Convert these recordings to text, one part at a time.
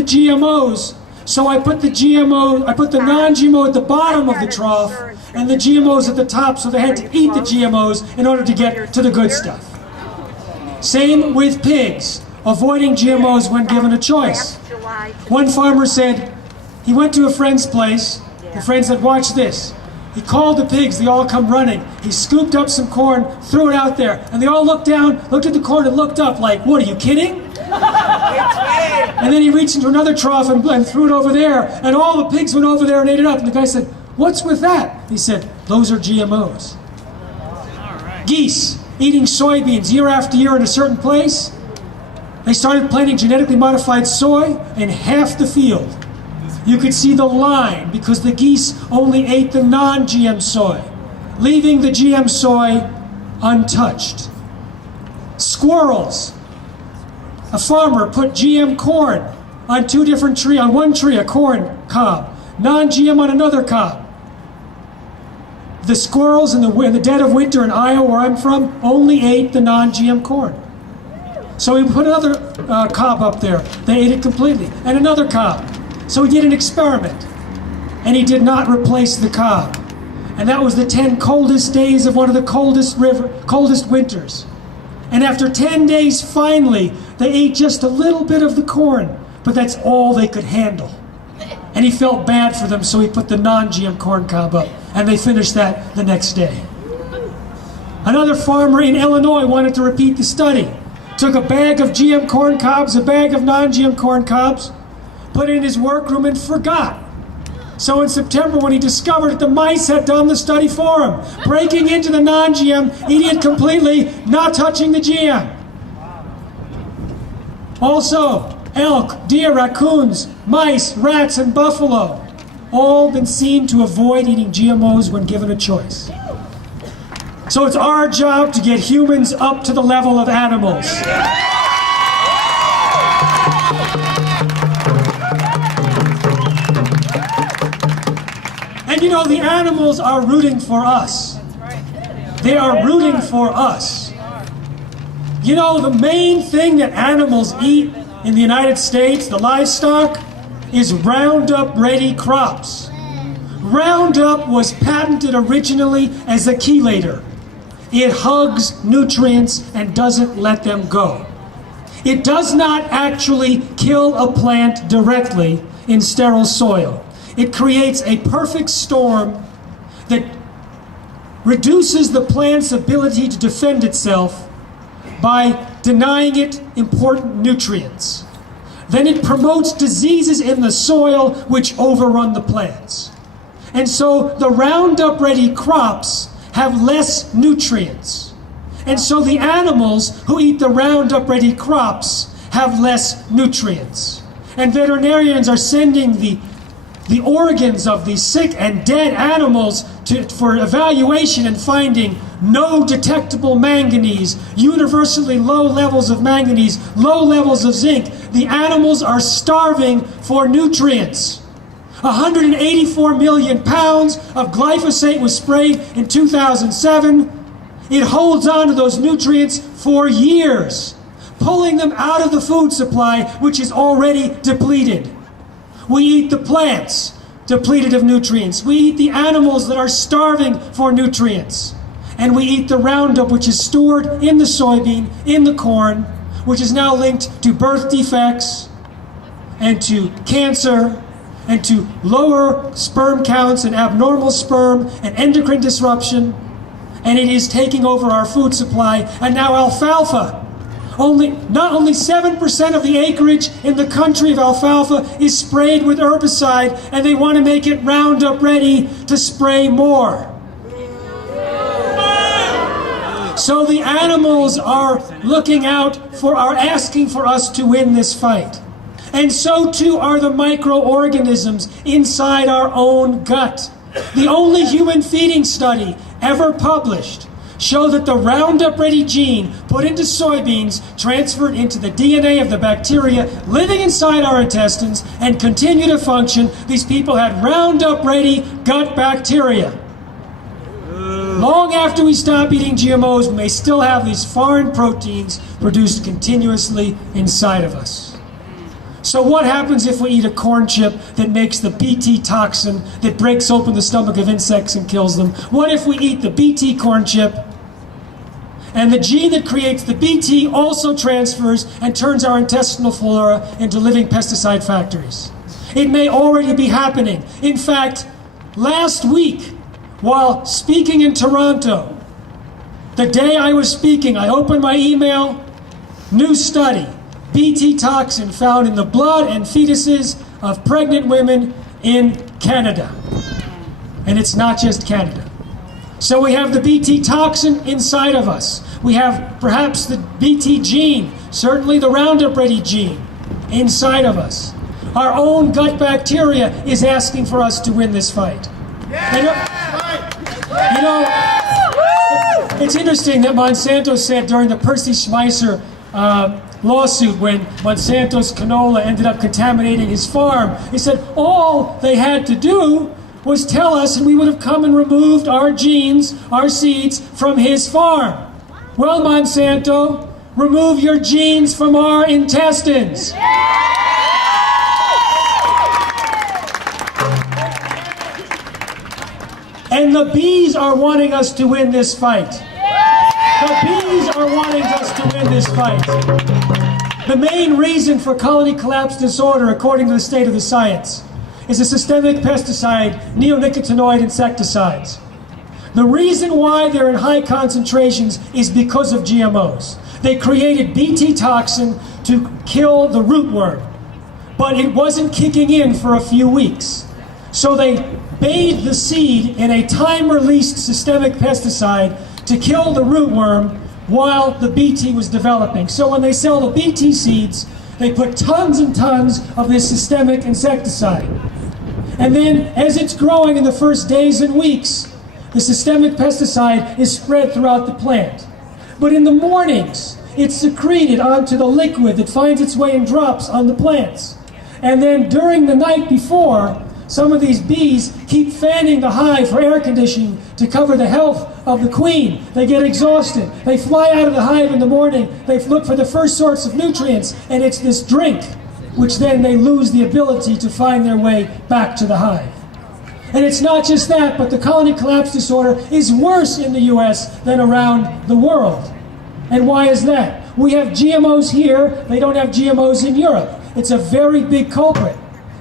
the GMOs. So I put the non-GMO at the bottom of the trough and the GMOs at the top, so they had to eat the GMOs in order to get to the good stuff. Same with pigs, avoiding GMOs when given a choice. One farmer said, he went to a friend's place, the friend said, watch this. He called the pigs, they all come running. He scooped up some corn, threw it out there, and they all looked down, looked at the corn and looked up like, what, are you kidding? And then he reached into another trough and threw it over there, and all the pigs went over there and ate it up. And the guy said, what's with that? He said, those are GMOs. Geese eating soybeans year after year in a certain place. They started planting genetically modified soy in half the field. You could see the line because the geese only ate the non-GM soy, leaving the GM soy untouched. Squirrels. A farmer put GM corn on two different trees, on one tree, a corn cob, non-GM on another cob. The squirrels in the dead of winter in Iowa, where I'm from, only ate the non-GM corn. So he put another cob up there. They ate it completely. And another cob. So he did an experiment. And he did not replace the cob. And that was the 10 coldest days of one of the coldest winters. And after 10 days, finally, they ate just a little bit of the corn. But that's all they could handle. And he felt bad for them, so he put the non-GM corn cob up. And they finished that the next day. Another farmer in Illinois wanted to repeat the study. Took a bag of GM corn cobs, a bag of non-GM corn cobs, put it in his workroom and forgot. So in September, when he discovered it, the mice had done the study for him, breaking into the non-GM, eating it completely, not touching the GM. Also, elk, deer, raccoons, mice, rats, and buffalo, all been seen to avoid eating GMOs when given a choice. So it's our job to get humans up to the level of animals. And you know, the animals are rooting for us. They are rooting for us. You know, the main thing that animals eat in the United States, the livestock, is Roundup Ready crops. Roundup was patented originally as a chelator. It hugs nutrients and doesn't let them go. It does not actually kill a plant directly in sterile soil. It creates a perfect storm that reduces the plant's ability to defend itself by denying it important nutrients. Then it promotes diseases in the soil which overrun the plants. And so the Roundup Ready crops have less nutrients. And so the animals who eat the Roundup Ready crops have less nutrients. And veterinarians are sending the organs of these sick and dead animals for evaluation and finding no detectable manganese, universally low levels of manganese, low levels of zinc. The animals are starving for nutrients. 184 million pounds of glyphosate was sprayed in 2007. It holds on to those nutrients for years, pulling them out of the food supply, which is already depleted. We eat the plants, depleted of nutrients. We eat the animals that are starving for nutrients. And we eat the Roundup, which is stored in the soybean, in the corn, which is now linked to birth defects and to cancer and to lower sperm counts and abnormal sperm and endocrine disruption. And it is taking over our food supply. And now alfalfa. Not only 7% of the acreage in the country of alfalfa is sprayed with herbicide, and they want to make it Roundup Ready to spray more. So the animals are looking out asking for us to win this fight. And so too are the microorganisms inside our own gut. The only human feeding study ever published showed that the Roundup Ready gene put into soybeans transferred into the DNA of the bacteria living inside our intestines and continue to function. These people had Roundup Ready gut bacteria. Long after we stop eating GMOs, we may still have these foreign proteins produced continuously inside of us. So what happens if we eat a corn chip that makes the Bt toxin that breaks open the stomach of insects and kills them? What if we eat the Bt corn chip and the gene that creates the Bt also transfers and turns our intestinal flora into living pesticide factories? It may already be happening. In fact, last week, while speaking in Toronto, the day I was speaking, I opened my email, new study, Bt toxin found in the blood and fetuses of pregnant women in Canada. And it's not just Canada. So we have the Bt toxin inside of us. We have perhaps the Bt gene, certainly the Roundup Ready gene, inside of us. Our own gut bacteria is asking for us to win this fight. And, you know, it's interesting that Monsanto said during the Percy Schmeiser lawsuit, when Monsanto's canola ended up contaminating his farm, he said all they had to do was tell us and we would have come and removed our genes, our seeds, from his farm. Well, Monsanto, remove your genes from our intestines. And the bees are wanting us to win this fight. The bees are wanting us to win this fight. The main reason for colony collapse disorder, according to the state of the science, is a systemic pesticide, neonicotinoid insecticides. The reason why they're in high concentrations is because of GMOs. They created Bt toxin to kill the rootworm, but it wasn't kicking in for a few weeks. So they bathed the seed in a time-released systemic pesticide to kill the rootworm while the Bt was developing. So when they sell the Bt seeds, they put tons and tons of this systemic insecticide. And then as it's growing in the first days and weeks, the systemic pesticide is spread throughout the plant. But in the mornings, it's secreted onto the liquid that finds its way in drops on the plants. And then during the night before, some of these bees keep fanning the hive for air conditioning to cover the health of the queen. They get exhausted. They fly out of the hive in the morning. They look for the first source of nutrients, and it's this drink, which then they lose the ability to find their way back to the hive. And it's not just that, but the colony collapse disorder is worse in the US than around the world. And why is that? We have GMOs here, they don't have GMOs in Europe. It's a very big culprit.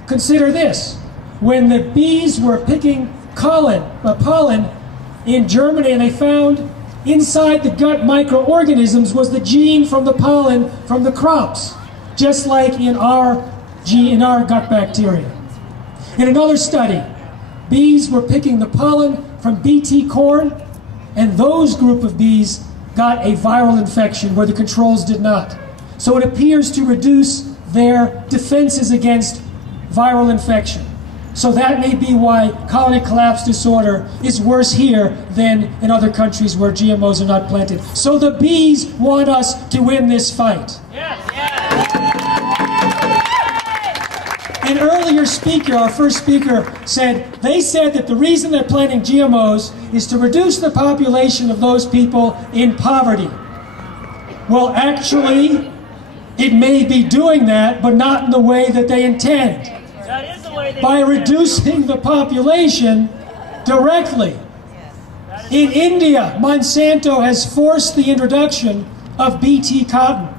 Consider this. When the bees were picking pollen in Germany, and they found inside the gut microorganisms was the gene from the pollen from the crops, just like in our gut bacteria. In another study, bees were picking the pollen from Bt corn, and those group of bees got a viral infection where the controls did not. So it appears to reduce their defenses against viral infection. So that may be why colony collapse disorder is worse here than in other countries where GMOs are not planted. So the bees want us to win this fight. An earlier speaker, our first speaker, they said that the reason they're planting GMOs is to reduce the population of those people in poverty. Well, actually, it may be doing that, but not in the way that they intend. By reducing the population directly. In India, Monsanto has forced the introduction of Bt cotton.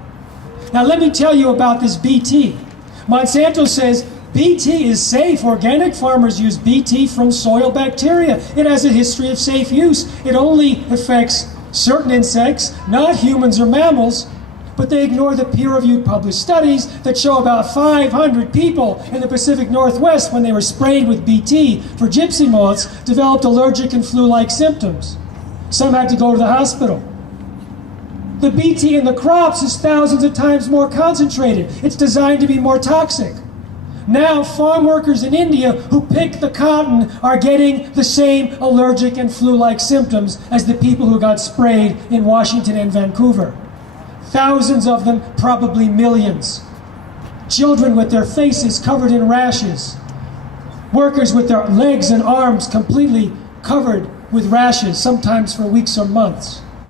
Now let me tell you about this Bt. Monsanto says Bt is safe. Organic farmers use Bt from soil bacteria. It has a history of safe use. It only affects certain insects, not humans or mammals. But they ignore the peer-reviewed published studies that show about 500 people in the Pacific Northwest, when they were sprayed with Bt for gypsy moths, developed allergic and flu-like symptoms. Some had to go to the hospital. The Bt in the crops is thousands of times more concentrated. It's designed to be more toxic. Now farm workers in India who pick the cotton are getting the same allergic and flu-like symptoms as the people who got sprayed in Washington and Vancouver. Thousands of them, probably millions. Children with their faces covered in rashes. Workers with their legs and arms completely covered with rashes, sometimes for weeks or months.